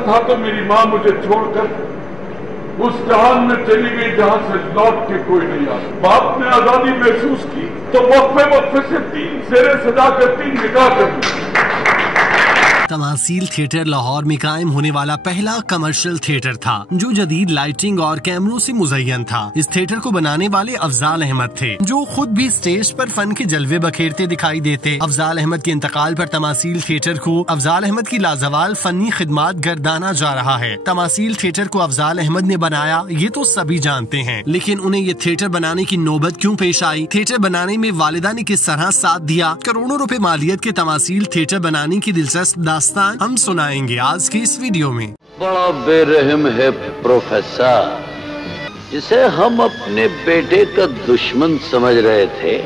था तो मेरी माँ मुझे छोड़कर उस जहान में चली गई जहां से लौट के कोई नहीं आ। बाप ने आजादी महसूस की तो वक्फे वक्फे से 3 सेरे सजाकर 3 निकाह कर दी। तमासील थिएटर लाहौर में कायम होने वाला पहला कमर्शियल थिएटर था जो जदीद लाइटिंग और कैमरों से मुज़य्यन था। इस थिएटर को बनाने वाले अफजाल अहमद थे जो खुद भी स्टेज पर फन के जलवे बखेरते दिखाई देते। अफजाल अहमद के इंतकाल पर तमासील थिएटर को अफजाल अहमद की लाजवाल फनी खिदमात गर्दाना जा रहा है। तमासील थिएटर को अफजाल अहमद ने बनाया ये तो सभी जानते हैं, लेकिन उन्हें ये थिएटर बनाने की नौबत क्यों पेश आई? थिएटर बनाने में वालिदा ने किस तरह साथ दिया? करोड़ों रुपए मालियत के तमासील थिएटर बनाने की दिलचस्प दास्तान हम सुनाएंगे आज की इस वीडियो में। बड़ा बेरहम है प्रोफेसर, जिसे हम अपने बेटे का दुश्मन समझ रहे थे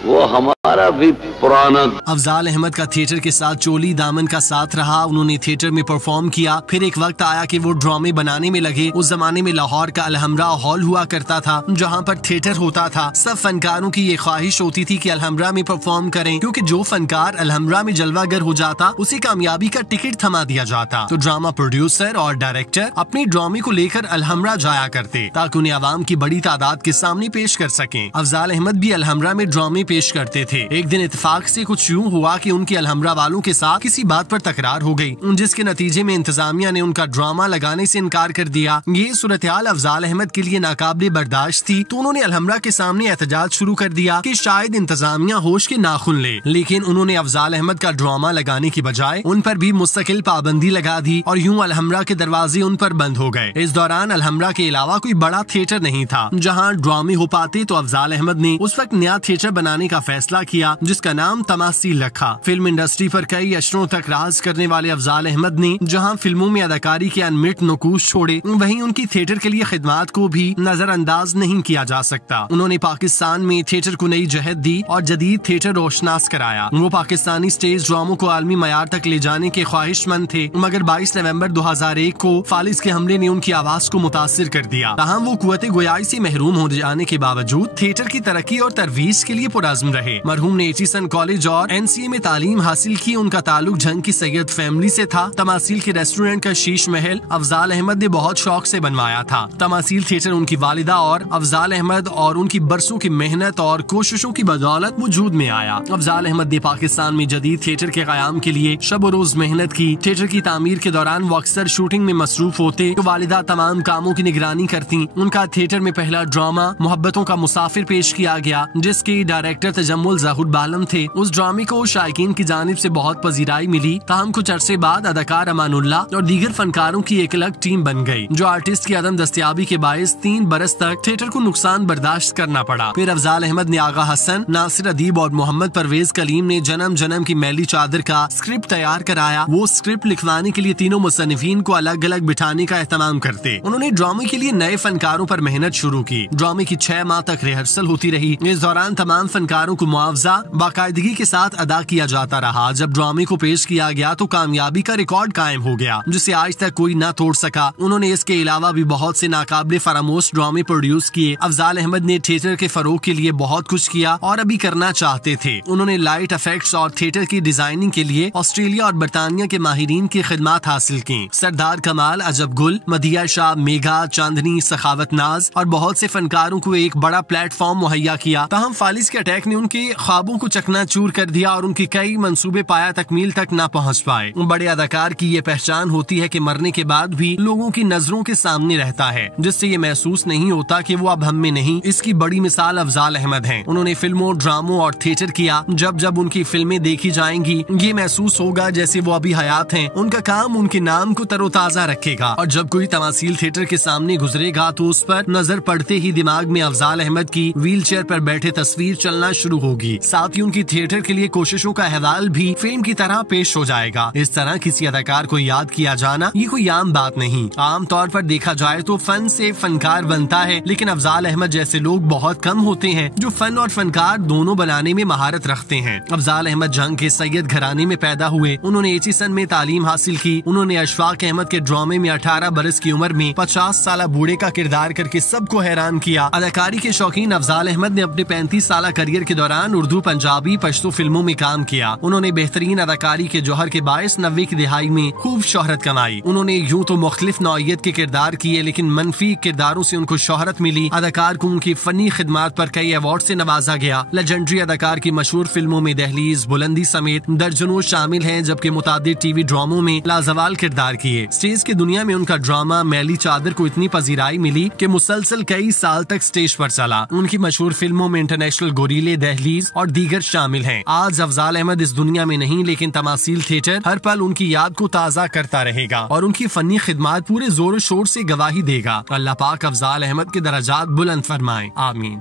वो हमारा भी पुराना। अफजाल अहमद का थिएटर के साथ चोली दामन का साथ रहा। उन्होंने थिएटर में परफॉर्म किया। फिर एक वक्त आया कि वो ड्रामे बनाने में लगे। उस जमाने में लाहौर का अलहमरा हॉल हुआ करता था जहां पर थिएटर होता था। सब फनकारों की ये ख्वाहिश होती थी कि अलहमरा में परफॉर्म करें, क्योंकि जो फनकार अलहमरा में जलवागर हो जाता उसे कामयाबी का टिकट थमा दिया जाता। तो ड्रामा प्रोड्यूसर और डायरेक्टर अपने ड्रामे को लेकर अलहमरा जाया करते ताकि उन्हें आवाम की बड़ी तादाद के सामने पेश कर सकें। अफजाल अहमद भी अलहमरा में ड्रामे पेश करते थे। एक दिन इत्तेफाक से कुछ यूं हुआ कि उनकी अलहमरा वालों के साथ किसी बात पर तकरार हो गई, जिसके नतीजे में इंतजामिया ने उनका ड्रामा लगाने से इनकार कर दिया। ये सूरत-ए-हाल अफजाल अहमद के लिए नाकाबिले बर्दाश्त थी, तो उन्होंने अलहमरा के सामने एहतजाज शुरू कर दिया कि शायद इंतजामिया होश के नाखुन ले। लेकिन उन्होंने अफजाल अहमद का ड्रामा लगाने की बजाय उन पर भी मुस्तकिल पाबंदी लगा दी और यूं अलहमरा के दरवाजे उन पर बंद हो गए। इस दौरान अलहमरा के अलावा कोई बड़ा थिएटर नहीं था जहाँ ड्रामे हो पाते, तो अफजाल अहमद ने उस वक्त नया थिएटर बनाने का फैसला किया जिसका नाम तमासील रखा। फिल्म इंडस्ट्री पर कई अशरों तक राज करने वाले अफजाल अहमद ने जहां फिल्मों में अदाकारी के अनमिट नकूश छोड़े, वहीं उनकी थिएटर के लिए खिदमात को भी नजरअंदाज नहीं किया जा सकता। उन्होंने पाकिस्तान में थिएटर को नई जहत दी और जदीद थिएटर रोशनास कराया। वो पाकिस्तानी स्टेज ड्रामों को आलमी मयार तक ले जाने के ख्वाहिशमंद थे, मगर 22 नवंबर 2001 को फालिज के हमले ने उनकी आवाज को मुतासिर कर दिया। तहम वो कुव्वत गोयाई से महरूम हो जाने के बावजूद थिएटर की तरक्की और तरवीज के लिए पुरअज़्म रहे। मरहूम ने एचिसन कॉलेज और NCA में तालीम हासिल की। उनका ताल्लुक जंग की सैयद फैमिली से था। तमासील के रेस्टोरेंट का शीश महल अफजाल अहमद ने बहुत शौक से बनवाया था। तमासील थिएटर उनकी वालिदा और अफजाल अहमद और उनकी बरसों की मेहनत और कोशिशों की बदौलत वजूद में आया। अफजाल अहमद ने पाकिस्तान में जदीद थिएटर के क़याम के लिए शब रोज मेहनत की। थिएटर की तामीर के दौरान वो अक्सर शूटिंग में मसरूफ होते तो वालिदा तमाम कामों की निगरानी करती। उनका थिएटर में पहला ड्रामा मोहब्बतों का मुसाफिर पेश किया गया, जिसके डायरेक्टर तजम्मुल ज़हूर बालम थे। उस ड्रामे को शायकीन की जानिब से बहुत पजीराई मिली। ताहम कुछ अरसे बाद अदाकार अमानुल्लाह और दीगर फनकारों की एक अलग टीम बन गई, जो आर्टिस्ट की अदम दस्तयाबी के बायस 3 बरस तक थिएटर को नुकसान बर्दाश्त करना पड़ा। फिर अफजाल अहमद ने आगा हसन, नासिर अदीब और मोहम्मद परवेज कलीम ने जन्म जन्म की मैली चादर का स्क्रिप्ट तैयार कराया। वो स्क्रिप्ट लिखवाने के लिए तीनों मुसन्निफीन को अलग अलग बिठाने का एहतमाम करते। उन्होंने ड्रामे के लिए नए फनकारों पर मेहनत शुरू की। ड्रामे की 6 माह तक रिहर्सल होती रही। इस दौरान तमाम फनकारों को मुआवजा बाकायदगी के साथ अदा किया जाता रहा। जब ड्रामे को पेश किया गया तो कामयाबी का रिकॉर्ड कायम हो गया, जिसे आज तक कोई न तोड़ सका। उन्होंने इसके अलावा भी बहुत से नाकाबिले फरामोश ड्रामे प्रोड्यूस किए। अफजाल अहमद ने थिएटर के फरोग के लिए बहुत कुछ किया और अभी करना चाहते थे। उन्होंने लाइट इफेक्ट्स और थिएटर की डिजाइनिंग के लिए ऑस्ट्रेलिया और बरतानिया के माहिरीन की खिदमात हासिल की। सरदार कमाल, अजब गुल, मदिया शाह, मेघा, चांदनी, सखावत नाज और बहुत से फनकारों को एक बड़ा प्लेटफॉर्म मुहैया किया। ताहम फालिज के अटैक ने उनके ख्वाबों को चकनाचूर कर दिया और उनकी कई मंसूबे पाया तकमील तक न पहुंच पाए। बड़े अदाकार की ये पहचान होती है कि मरने के बाद भी लोगों की नजरों के सामने रहता है, जिससे ये महसूस नहीं होता कि वो अब हम में नहीं। इसकी बड़ी मिसाल अफजाल अहमद हैं। उन्होंने फिल्मों, ड्रामों और थिएटर किया। जब जब उनकी फिल्में देखी जाएंगी ये महसूस होगा जैसे वो अभी हयात हैं। उनका काम उनके नाम को तरोताजा रखेगा और जब कोई तमासील थिएटर के सामने गुजरेगा तो उस पर नजर पड़ते ही दिमाग में अफजाल अहमद की व्हील चेयर पर बैठे तस्वीर चलना शुरू होगी। साथ ही उनकी थिएटर के लिए कोशिशों का अहवाल भी फिल्म की तरह पेश हो जाएगा। इस तरह किसी अदाकार को याद किया जाना ये कोई आम बात नहीं। आम तौर पर देखा जाए तो फन से फनकार बनता है, लेकिन अफजाल अहमद जैसे लोग बहुत कम होते हैं जो फन और फनकार दोनों बनाने में महारत रखते हैं। अफजाल अहमद जंग के सैयद घराने में पैदा हुए। उन्होंने एचिसन में तालीम हासिल की। उन्होंने अशफाक अहमद के ड्रामे में 18 बरस की उम्र में 50 साल बूढ़े का किरदार करके सबको हैरान किया। अदाकारी के शौकीन अफजाल अहमद ने अपने 35 साल करियर करियर के दौरान उर्दू, पंजाबी, पश्तो फिल्मों में काम किया। उन्होंने बेहतरीन अदाकारी के जौहर के बायस 90 की दिहाई में खूब शोहरत कमाई। उन्होंने यूं तो मुख्तलिफ नौइयत के किरदार किए, लेकिन मनफी किरदारों से उनको शोहरत मिली। अदाकार को उनकी फनी खिदमात पर कई अवार्ड से नवाजा गया। लेजेंडरी अदाकार की मशहूर फिल्मों में दहलीज, बुलंदी समेत दर्जनों शामिल हैं, जबकि मुतादिद टीवी ड्रामों में लाजवाल किरदार किए। स्टेज की दुनिया में उनका ड्रामा मैली चादर को इतनी पजीराई मिली कि मुसलसल कई साल तक स्टेज पर चला। उनकी मशहूर फिल्मों में इंटरनेशनल गोरीले, दहलीज और दीगर शामिल हैं। आज अफजाल अहमद इस दुनिया में नहीं, लेकिन तमासील थिएटर हर पल उनकी याद को ताज़ा करता रहेगा और उनकी फनी खिदमात पूरे जोर शोर से गवाही देगा। अल्लाह पाक अफजाल अहमद के दर्जात बुलंद फरमाए, आमीन।